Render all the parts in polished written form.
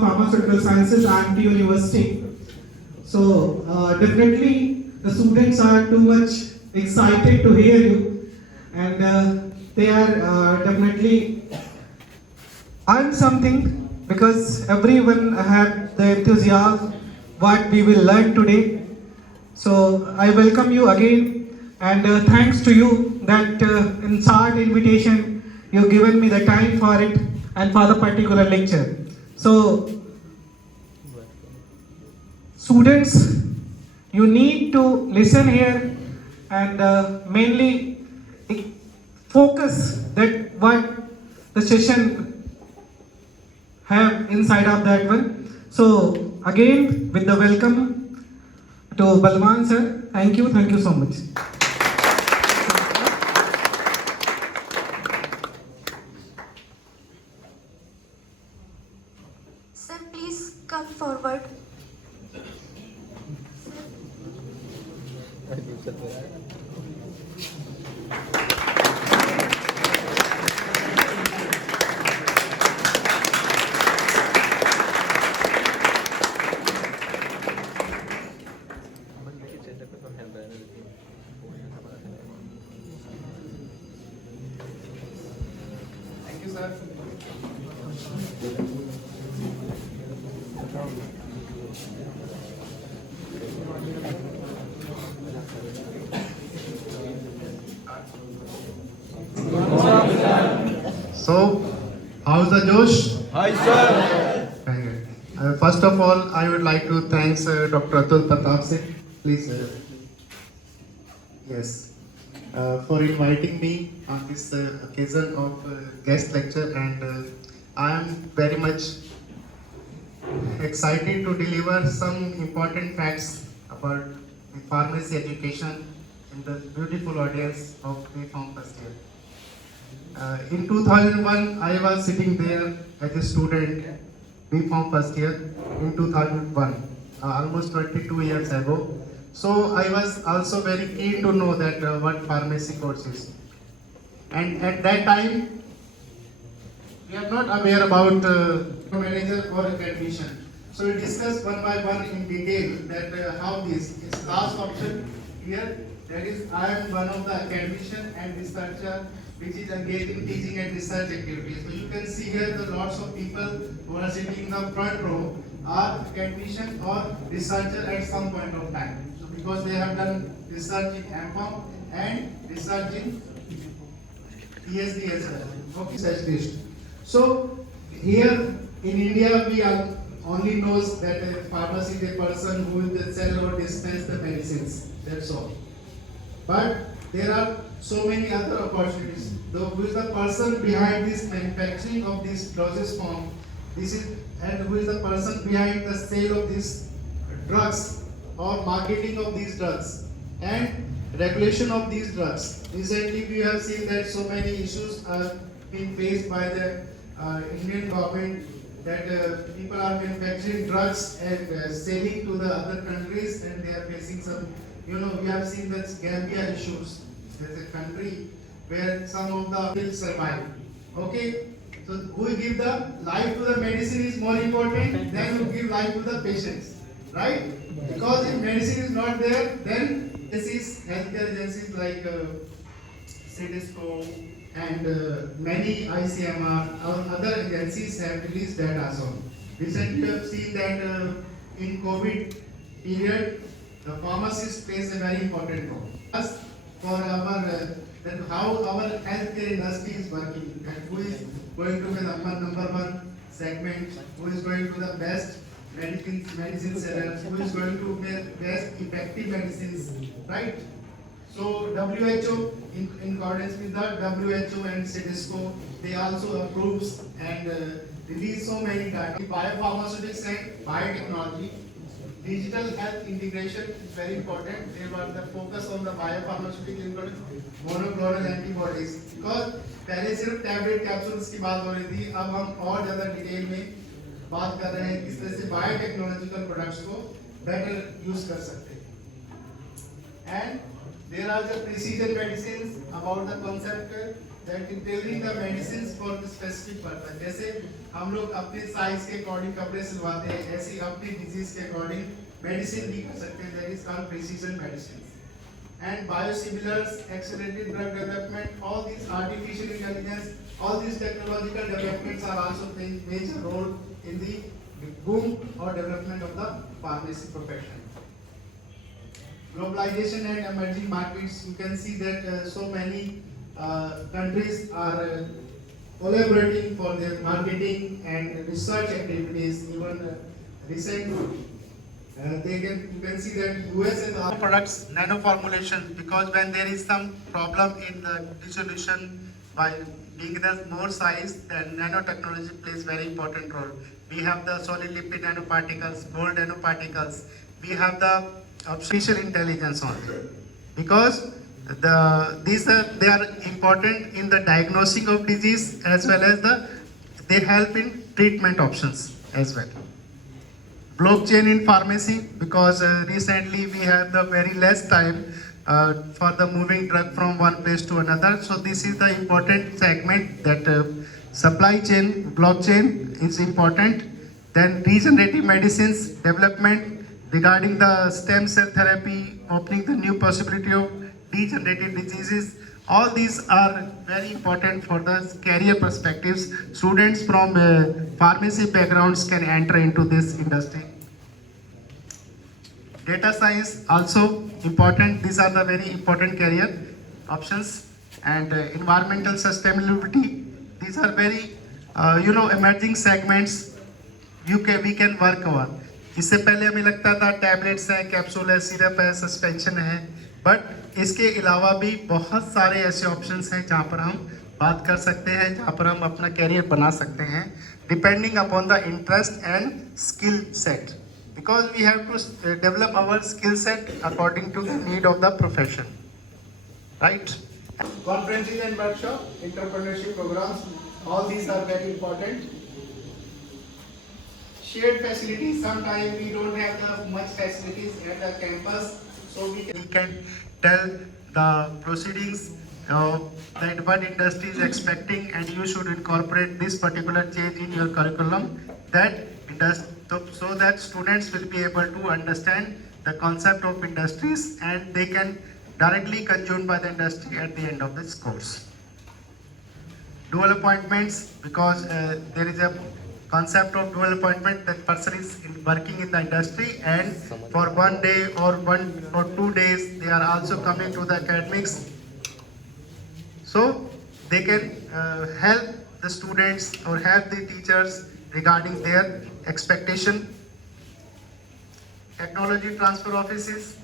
Pharmaceutical Sciences, IMT University. So definitely the students are too much excited to hear you, and they are definitely earn something because everyone have the enthusiasm what we will learn today. So I welcome you again, and thanks to you that in short invitation you've given me the time for it and for the particular lecture. So students, you need to listen here and mainly focus that what the session have inside of that one. So again, with the welcome to Balwan sir, thank you so much. Sir, please come forward. Thank you, sir. So, how's the Josh? Hi, sir. Very good. First of all, I would like to thank Dr. Atul Pratap Singh. Please, yes, for inviting me on this occasion of guest lecture, and I am very much excited to deliver some important facts about the pharmacy education in the beautiful audience of the Form First Year. In 2001, I was sitting there as a student, B.Pharm first year, in 2001, almost 22 years ago. So I was also very keen to know that what pharmacy course is. And at that time, we are not aware about manager or academician. So we discussed one by one in detail that how this is last option here. That is, I am one of the academician and researcher which is engaged in teaching and research activities. So you can see here the lots of people who are sitting in the front row are academician or researcher at some point of time. So because they have done research in MPharm and research in PhD as well. Okay, specialist. So here in India we are only knows that a pharmacy is a person who will sell or dispense the medicines. That's all. But there are so many other opportunities. Who is the person behind this manufacturing of this dosage form? This is, and who is the person behind the sale of these drugs or marketing of these drugs and regulation of these drugs. Recently, we have seen that so many issues are being faced by the Indian government that people are manufacturing drugs and selling to the other countries, and they are facing some. We have seen that Gambia issues. There's a country where some of the will survive. Okay, so who give the life to the medicine is more important than who give life to the patients, right? Because if medicine is not there, then agencies, healthcare agencies like CDSCO and many ICMR or other agencies have released data. So recently we have seen that in COVID period, the pharmacist plays a very important role. As for our that how our healthcare industry is working and who is going to be the number one segment, who is going to the best medicine sellers, who is going to make best effective medicines, right? So WHO, in accordance with the WHO and CDSCO, they also approves and release so many data. Biopharmaceutics and biotechnology. Digital health integration is very important. They were the focus on the biopharmaceutical including monoclonal antibodies. Because पहले सिर्फ tablet capsules की बात हो रही थी, अब हम और ज़्यादा डिटेल में बात कर रहे हैं किस तरह से बायोटेक्नोलॉजिकल प्रोडक्ट्स को बेटर यूज कर सकते हैं. And there are the precision medicines about the concept that in tailoring the medicines for the specific purpose. जैसे हम लोग अपने साइज के अकॉर्डिंग कपड़े सिलवाते हैं, ऐसे ही अपने डिजीज के अकॉर्डिंग मेडिसिन भी कर सकते हैं. That is called precision medicine. And biosimilars, accelerated drug development, all these artificial intelligence, all these technological developments are also playing major role in the boom or development of the pharmacy profession. Globalization and emerging markets, you can see that so many countries are collaborating for their marketing and research activities. Even recent, you can see that US is our products nano formulation, because when there is some problem in the dissolution by being the more size, then nanotechnology plays very important role. We have the solid lipid nanoparticles, gold nanoparticles. We have the artificial intelligence on it, because they are important in the diagnosing of disease as well as they help in treatment options as well. Blockchain in pharmacy, because recently we have the very less time for the moving drug from one place to another. So this is the important segment that supply chain, blockchain is important. Then regenerative medicines development regarding the stem cell therapy, opening the new possibility of degenerative diseases. All these are very important for the career perspectives. Students from pharmacy backgrounds can enter into this industry. Data science also important. These are the very important career options. And environmental sustainability. These are very emerging segments we can work on. इससे पहले हमें लगता था tablets हैं, capsule है, syrup है, suspension है, but इसके अलावा भी बहुत सारे ऐसे ऑप्शंस हैं जहाँ पर हम बात कर सकते हैं, जहाँ पर हम अपना कैरियर बना सकते हैं, depending upon the interest and skill set, because we have to develop our skill set according to the need of the profession, right. Conferences and workshop, entrepreneurship programs, all these are very important. Shared facilities, sometimes we don't have much facilities at the campus, so we can tell the proceedings that what industry is expecting, and you should incorporate this particular change in your curriculum, so that students will be able to understand the concept of industries and they can directly consumed by the industry at the end of this course. Dual appointments, because there is a concept of dual appointment, that person is working in the industry and for 1 day or 1 or 2 days they are also coming to the academics, so they can help the students or help the teachers regarding their expectation. Technology transfer offices,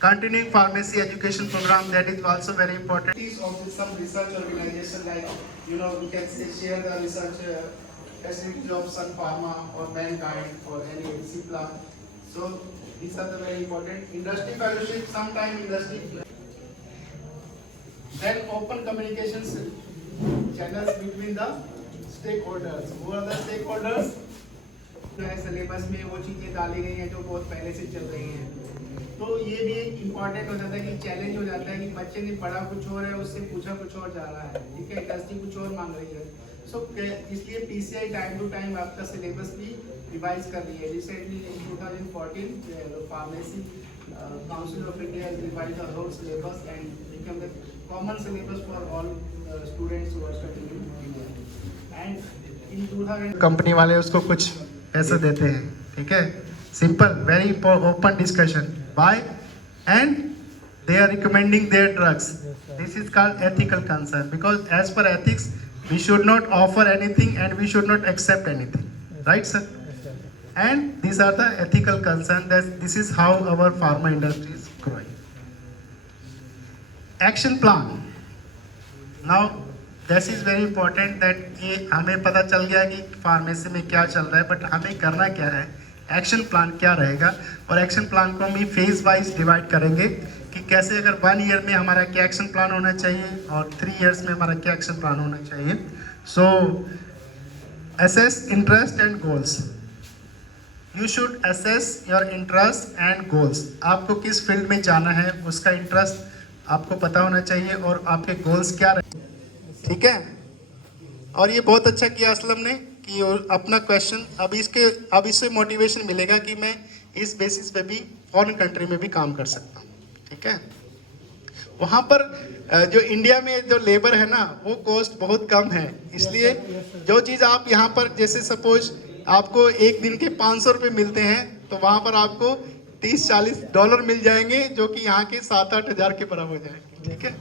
continuing pharmacy education program, that is also very important. Of some research organization, like we can say share the research facilities of Sun Pharma or Mankind or any Cipla. So these are the very important. Industry fellowship, sometime industry. Then open communications channels between the stakeholders. Who are the stakeholders? Syllabus में वो चीज़ें डाली गई हैं जो बहुत पहले से चल रही हैं, तो ये भी एक इम्पॉर्टेंट हो जाता है कि चैलेंज हो जाता है कि बच्चे ने पढ़ा कुछ और है, उससे पूछा कुछ और जा रहा है, ठीक है, इंडस्ट्री कुछ और मांग रही है. सो इसलिए पीसीआई टाइम टू टाइम आपका सिलेबस भी रिवाइज कर रही है. Recently in 2014 pharmacy council of India has revised the whole syllabus and become the common syllabus for all students who are studying in India. And in 2000 company वाले उसको कुछ पैसा देते हैं, ठीक है. Simple, very open discussion. Why? And they are recommending their drugs. This is called ethical concern, because as per ethics we should not offer anything and we should not accept anything, right sir? And these are the ethical concerns, that this is how our pharma industry is growing. Action plan. Now this is very important, that ये हमें पता चल गया कि pharmacy में क्या चल रहा है, बट हमें करना क्या है, एक्शन प्लान क्या रहेगा. और एक्शन प्लान को हम फेज वाइज डिवाइड करेंगे कि कैसे, अगर 1 ईयर में हमारा क्या एक्शन प्लान होना चाहिए और 3 इयर्स में हमारा क्या एक्शन प्लान होना चाहिए. So assess interest and goals. You should assess your interest and goals. आपको किस फील्ड में जाना है, उसका इंटरेस्ट आपको पता होना चाहिए और आपके गोल्स क्या रहे. ठीक है। और ये बहुत अच्छा किया असलम ने कि अपना क्वेश्चन अब इससे मोटिवेशन मिलेगा कि मैं इस बेसिस पे भी फॉरेन कंट्री में भी काम कर सकता हूँ। ठीक है। वहाँ पर जो इंडिया में जो लेबर है ना वो कॉस्ट बहुत कम है, इसलिए जो चीज़ आप यहाँ पर जैसे सपोज आपको एक दिन के 500 रुपये मिलते हैं तो वहाँ पर आपको 30-40 डॉलर मिल जाएंगे जो कि यहाँ के 7-8 हज़ार के बराबर हो जाएंगे। ठीक है।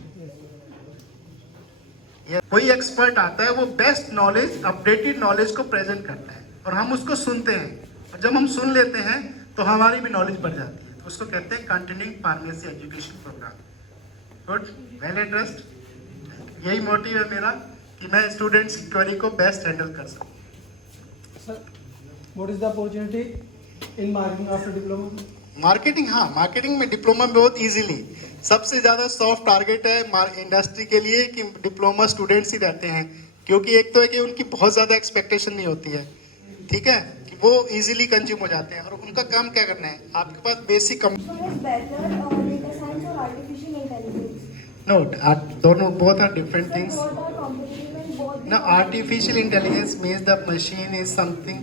कोई एक्सपर्ट आता है वो बेस्ट नॉलेज अपडेटेड नॉलेज को प्रेजेंट करता है और हम उसको सुनते हैं, और जब हम सुन लेते हैं तो हमारी भी नॉलेज बढ़ जाती है। तो उसको कहते हैं continuing pharmacy education program. Good, well addressed. यही मोटिव है मेरा कि मैं स्टूडेंट्स की क्वेरी को बेस्ट हैंडल कर सकूं। Sir, what is the opportunity in marketing after diploma? Marketing, हाँ मार्केटिंग में डिप्लोमा में बहुत इजीली सबसे ज़्यादा सॉफ्ट टारगेट है इंडस्ट्री के लिए कि डिप्लोमा स्टूडेंट्स ही रहते हैं, क्योंकि एक तो है कि उनकी बहुत ज़्यादा एक्सपेक्टेशन नहीं होती है। ठीक है, कि वो इजीली कंज्यूम हो जाते हैं और उनका काम क्या करना है, आपके पास basic What is better, data science or artificial intelligence? No, दोनों both are different Sir, things. both are competitive and both. Now, artificial intelligence means the machine is something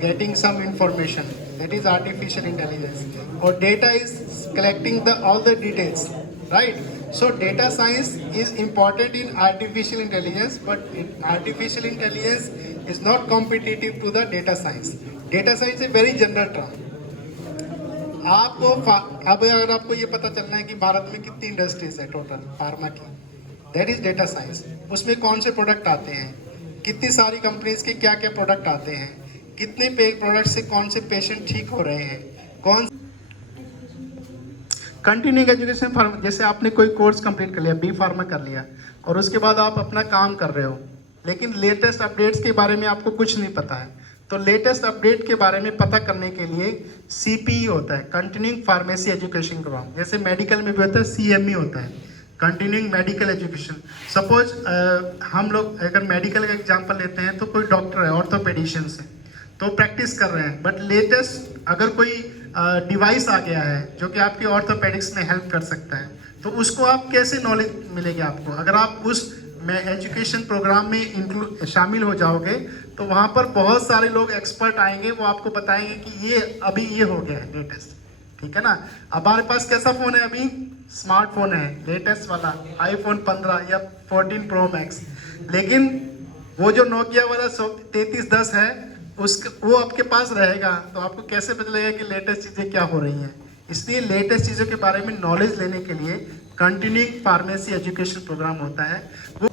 getting some information. That is artificial intelligence. Or data is collecting all the details, right? So data science is important in artificial intelligence, but artificial intelligence is not competitive to the data science. Data science is a very general term. अब अगर आपको ये पता चलना है कि भारत में कितनी इंडस्ट्रीज है टोटल फार्मा की, दैट इज डेटा साइंस। उसमें कौन से प्रोडक्ट आते हैं, कितनी सारी कंपनीज के क्या क्या प्रोडक्ट आते हैं, कितने प्रोडक्ट से कौन से पेशेंट ठीक हो रहे हैं, कौन कंटिन्यूइंग एजुकेशन फार्मा। जैसे आपने कोई कोर्स कंप्लीट कर लिया, बी फार्मा कर लिया, और उसके बाद आप अपना काम कर रहे हो, लेकिन लेटेस्ट अपडेट्स के बारे में आपको कुछ नहीं पता है, तो लेटेस्ट अपडेट के बारे में पता करने के लिए CPE होता है, कंटिन्यूइंग फार्मेसी एजुकेशन प्रोग्राम। जैसे मेडिकल में भी होता है CME होता है, कंटिन्यूइंग मेडिकल एजुकेशन। सपोज हम लोग अगर मेडिकल का एग्जांपल लेते हैं तो कोई डॉक्टर है, ऑर्थोपेडिशियंस है, तो प्रैक्टिस कर रहे हैं, बट लेटेस्ट अगर कोई डिवाइस आ गया है जो कि आपके ऑर्थोपेडिक्स में हेल्प कर सकता है, तो उसको आप कैसे नॉलेज मिलेगी आपको, अगर आप उस में एजुकेशन प्रोग्राम में शामिल हो जाओगे तो वहाँ पर बहुत सारे लोग एक्सपर्ट आएंगे, वो आपको बताएंगे कि ये अभी ये हो गया है लेटेस्ट। ठीक है ना। अब हमारे पास कैसा फ़ोन है, अभी स्मार्टफोन है लेटेस्ट वाला, iPhone 15 या 14 Pro Max, लेकिन वो जो नोकिया वाला 3310 है वो आपके पास रहेगा, तो आपको कैसे पता लगेगा कि लेटेस्ट चीज़ें क्या हो रही हैं। इसलिए लेटेस्ट चीज़ों के बारे में नॉलेज लेने के लिए कंटिन्यूइंग फार्मेसी एजुकेशन प्रोग्राम होता है। वो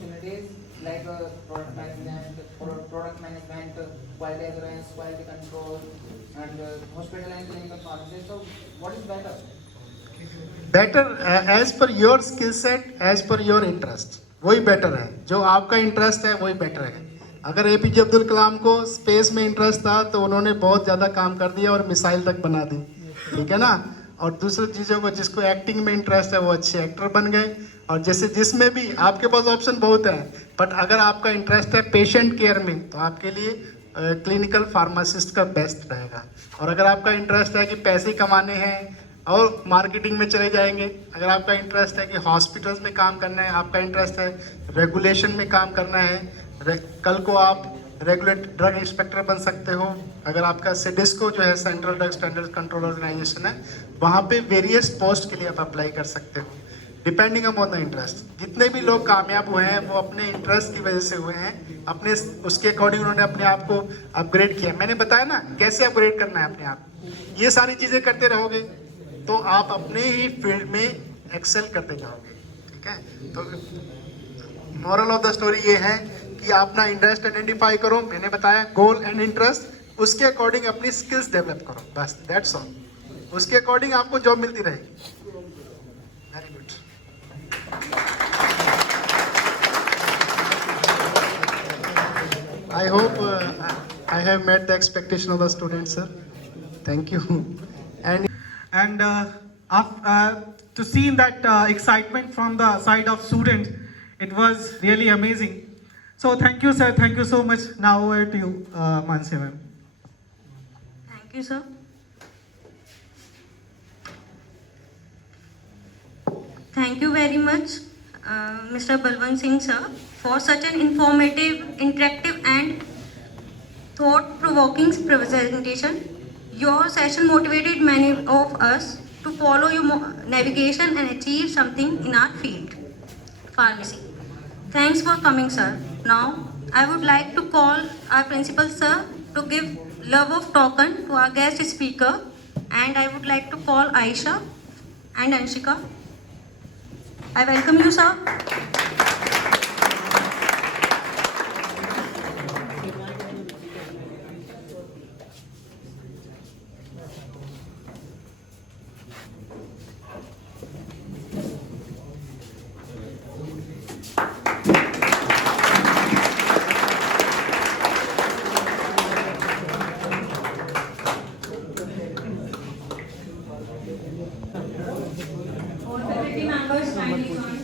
like product management, quality assurance, quality control, and hospital and clinical pharmacy. So, what is better? Better as per your skill set, as per your interest, वही better है। जो आपका interest है वही better है। अगर APJ अब्दुल कलाम को स्पेस में इंटरेस्ट था तो उन्होंने बहुत ज़्यादा काम कर दिया और मिसाइल तक बना दी। ठीक है ना। और दूसरी चीज़ों को, जिसको एक्टिंग में इंटरेस्ट है वो अच्छे एक्टर बन गए। और जैसे जिसमें भी आपके पास ऑप्शन बहुत है, बट अगर आपका इंटरेस्ट है पेशेंट केयर में तो आपके लिए क्लिनिकल फार्मासिस्ट का बेस्ट रहेगा। और अगर आपका इंटरेस्ट है कि पैसे कमाने हैं और मार्केटिंग में चले जाएंगे, अगर आपका इंटरेस्ट है कि हॉस्पिटल्स में काम करना है, आपका इंटरेस्ट है रेगुलेशन में काम करना है, कल को आप रेगुलेट ड्रग इंस्पेक्टर बन सकते हो। अगर आपका सिडिस्को जो है central drug standard control organization है, वहाँ पे वेरियस पोस्ट के लिए आप अप्लाई कर सकते हो डिपेंडिंग अपॉन द इंटरेस्ट। जितने भी लोग कामयाब हुए हैं वो अपने इंटरेस्ट की वजह से हुए हैं, अपने उसके अकॉर्डिंग उन्होंने अपने आप को अपग्रेड किया। मैंने बताया ना कैसे अपग्रेड करना है अपने आप। ये सारी चीज़ें करते रहोगे तो आप अपने ही फील्ड में एक्सेल करते जाओगे। ठीक है। तो मॉरल ऑफ द स्टोरी ये है कि अपना इंटरेस्ट आइडेंटिफाई करो, मैंने बताया गोल एंड इंटरेस्ट, उसके अकॉर्डिंग अपनी स्किल्स डेवलप करो, बस दैट्स ऑल। उसके अकॉर्डिंग आपको जॉब मिलती रहेगी। Very good. I hope I have met the expectation of the students, sir. Thank you. And to see that excitement from the side of students, it was really amazing. So thank you, sir. Thank you so much. Now over to you, Mansi ma'am. Thank you, sir. Thank you very much, Mr. Balwant Singh, sir, for such an informative, interactive, and thought-provoking presentation. Your session motivated many of us to follow your navigation and achieve something in our field, pharmacy. Thanks for coming, sir. Now, I would like to call our principal, sir, to give love of token to our guest speaker, and I would like to call Aisha and Anshika. I welcome you, sir. All faculty members kindly join.